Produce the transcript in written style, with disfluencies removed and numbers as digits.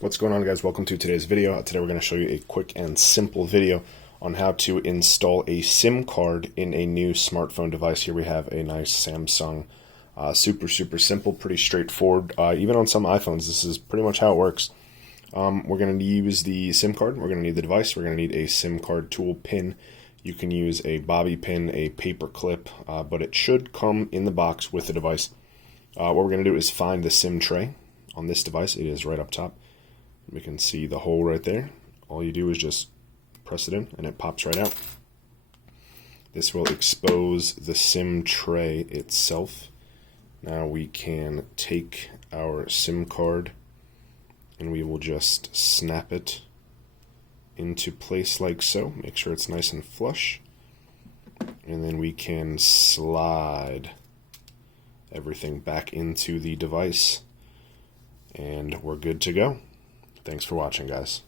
What's going on, guys? Welcome to today's video. Today we're going to show you a quick and simple video on how to install a SIM card in a new smartphone device. Here we have a nice Samsung. Super simple, pretty straightforward. Even on some iPhones, this is pretty much how it works. We're going to use the SIM card. We're going to need the device. We're going to need a SIM card tool pin. You can use a bobby pin, a paper clip, but it should come in the box with the device. What we're going to do is find the SIM tray on this device. It is right up top. We can see the hole right there. All you do is just press it in and it pops right out. This will expose the SIM tray itself. Now we can take our SIM card and we will just snap it into place like so. Make sure it's nice and flush. And then we can slide everything back into the device and we're good to go. Thanks for watching, guys.